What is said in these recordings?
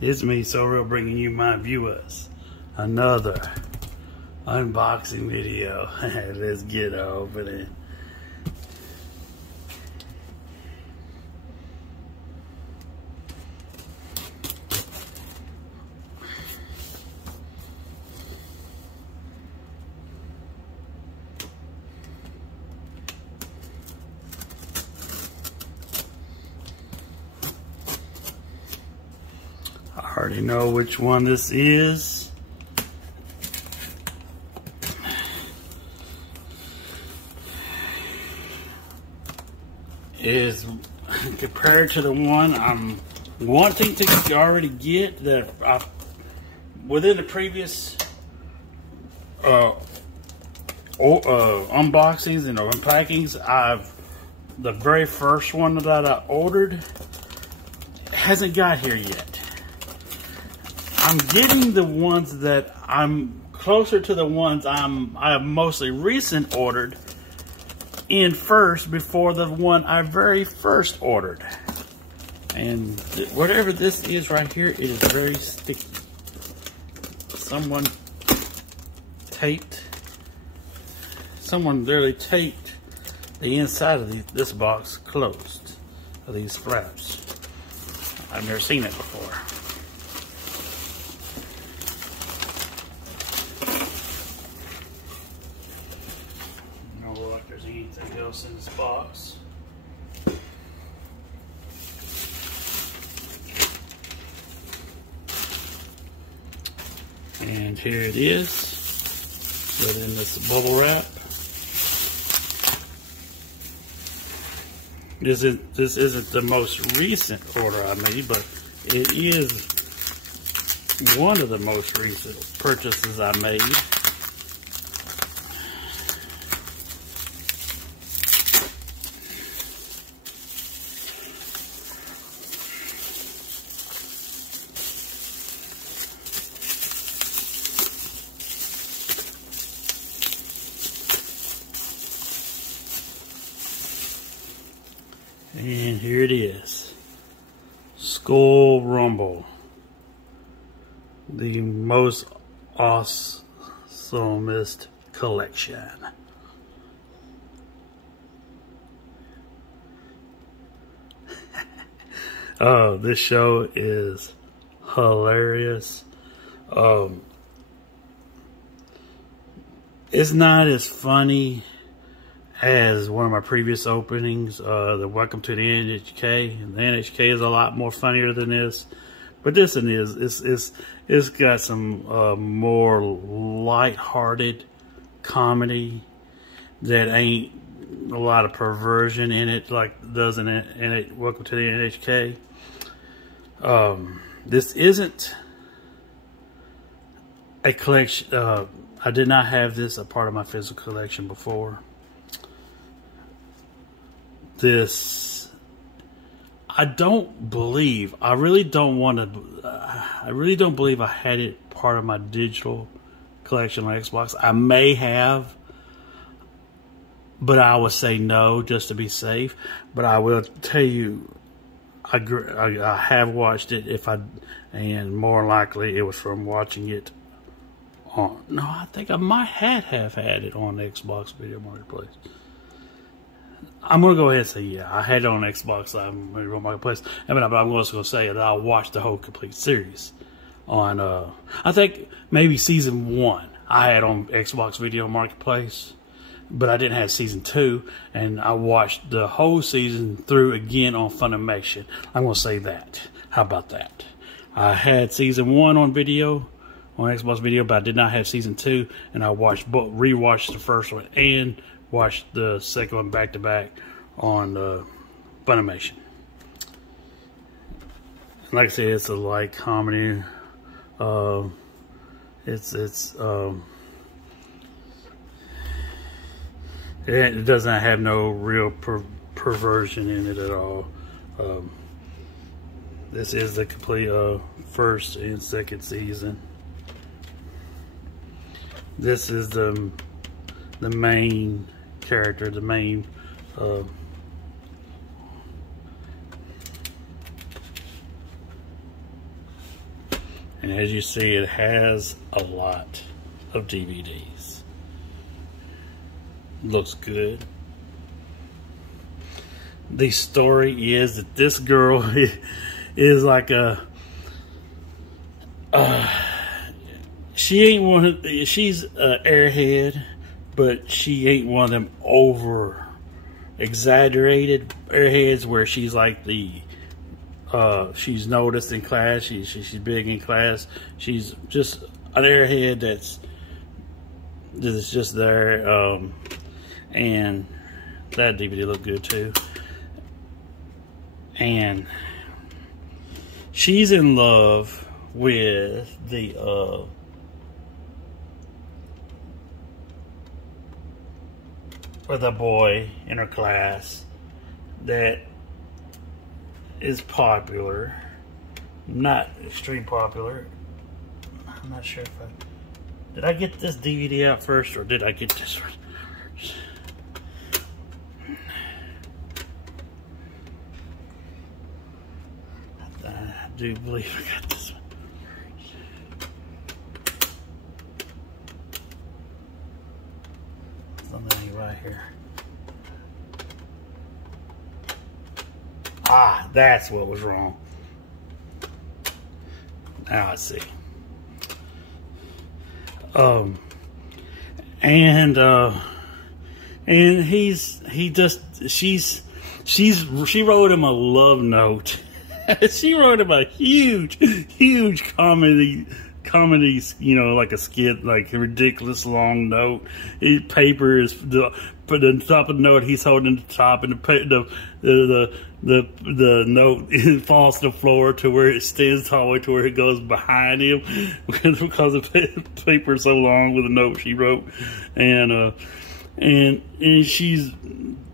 It's me, So Real, bringing you my viewers another unboxing video. Let's get over it. I already know which one this is. Is compared to the one I'm wanting to already get that within the previous unboxings and unpackings. The very first one that I ordered hasn't got here yet. I'm getting the ones that I'm closer to the ones I have mostly recent ordered in first before the one I very first ordered. And whatever this is right here, it is very sticky. Someone literally taped the inside of this box closed, of these flaps. I've never seen it before. Anything else in this box. And here it is, within this bubble wrap. This isn't the most recent order I made, but it is one of the most recent purchases I made. And here it is, Skull Rumble, the most awesomest collection. Oh, this show is hilarious. It's not as funny as one of my previous openings, the Welcome to the NHK. And the NHK is a lot more funnier than this, but this one it's got some more light-hearted comedy that ain't a lot of perversion in it like it does in it. Welcome to the NHK. This isn't a collection. I did not have this a part of my physical collection before. This, I really don't believe I had it part of my digital collection on Xbox. I may have, but I would say no just to be safe. But I will tell you, I have watched it, and more likely it was from watching it on, no, I think I might have had it on Xbox Video Marketplace. I'm going to go ahead and say, yeah, I had it on Xbox Video Marketplace. But I'm also going to say that I watched the whole complete series on, I think maybe season 1 I had on Xbox Video Marketplace, but I didn't have season 2, and I watched the whole season through again on Funimation. I'm going to say that. How about that? I had season 1 on video, on Xbox Video, but I did not have season 2, and I rewatched the first one and watched the second one back to back on Funimation. Like I said, it's a light comedy. It does not have no real perversion in it at all. This is the complete first and second season. This is the main character, the main And as you see, it has a lot of DVDs. Looks good. The story is that this girl is like a she ain't one of, she's an airhead, but she ain't one of them over exaggerated airheads where she's like the she's noticed in class, she's big in class. She's just an airhead that's just there. And that DVD looked good too. And she's in love with the with a boy in her class that is popular, not extreme popular. I'm not sure if did I get this DVD out first or did I get this one? I do believe I got this one. Something right here. Ah, that's what was wrong. Now I see. And she wrote him a love note. She wrote him a huge comedy, you know, like a skit, like a ridiculous long note. Paper is put on top of the note. He's holding the top, and the note falls to the floor to where it stands all the way to where it goes behind him because the paper is so long with the note she wrote, and she's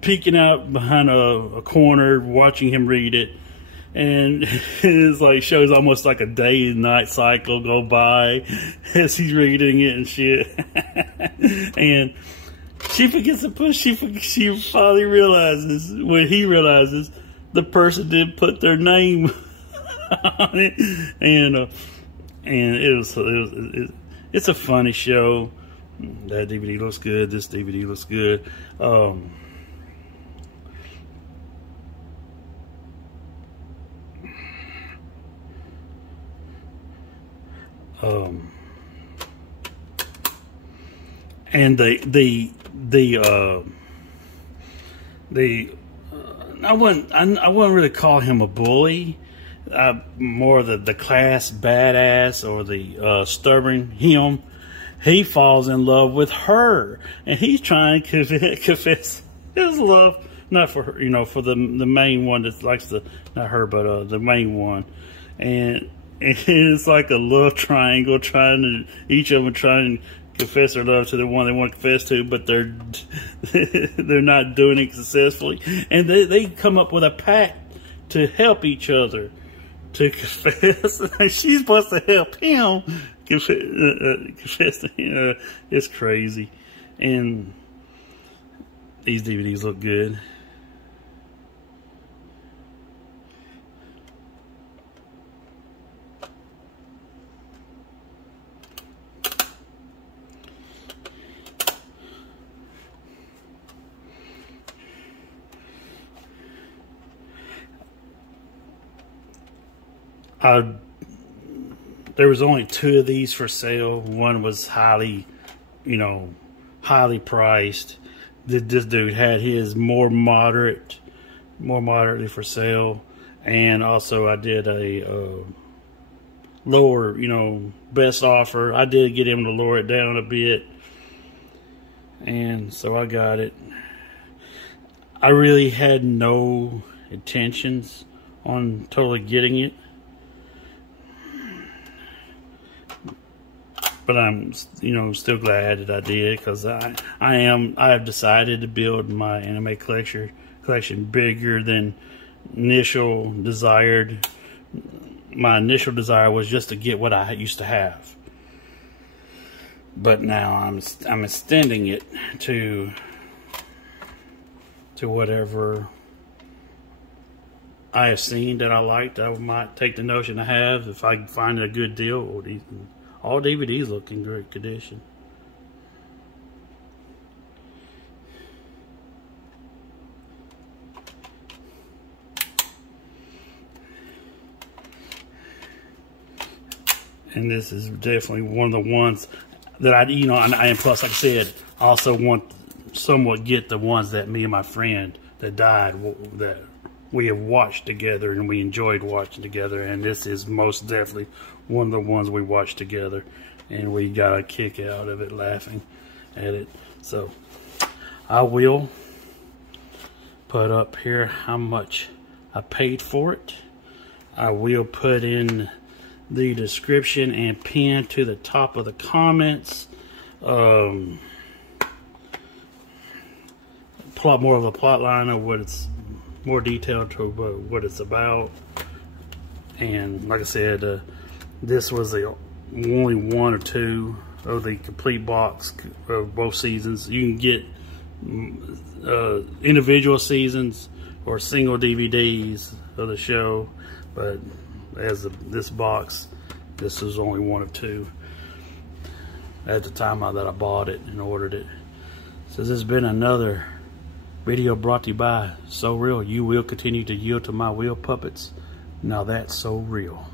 peeking out behind a corner watching him read it. And it's like shows almost like a day and night cycle go by as he's reading it and shit. And she forgets to push. She finally realizes when he realizes the person didn't put their name on it. And it's a funny show. That DVD looks good. This DVD looks good. And I wouldn't really call him a bully. More the class badass or the stubborn him. He falls in love with her, and he's trying to confess his love, not for her, you know, for the main one that likes the, not her, but the main one, and it's like a love triangle, each of them trying to confess their love to the one they want to confess to, but they're not doing it successfully, and they come up with a pact to help each other to confess. She's supposed to help him confess to him. It's crazy, and these DVDs look good. There was only 2 of these for sale. One was highly priced. This dude had his more moderately for sale, and also I did a lower, best offer. I did get him to lower it down a bit, and so I got it. I really had no intentions on totally getting it, but I'm, still glad that I did, because I have decided to build my anime collection bigger than initial desired. My initial desire was just to get what I used to have, but now I'm extending it to whatever I have seen that I liked. I might take the notion I have if I can find a good deal. All DVDs look in great condition. And this is definitely one of the ones that and plus, like I said, I also want somewhat get the ones that me and my friend that died, that we have watched together and we enjoyed watching together. And this is most definitely one of the ones we watched together, and we got a kick out of it, laughing at it. So I will put up here how much I paid for it. I will put in the description and pin to the top of the comments more of a plot line of what it's more detailed to what it's about. And like I said, this was the only one or two of the complete box of both seasons. You can get individual seasons or single DVDs of the show, but as this box, this is only one of two at the time that I bought it and ordered it. So this has been another video brought to you by So Real. You will continue to yield to my wheel puppets. Now that's so real.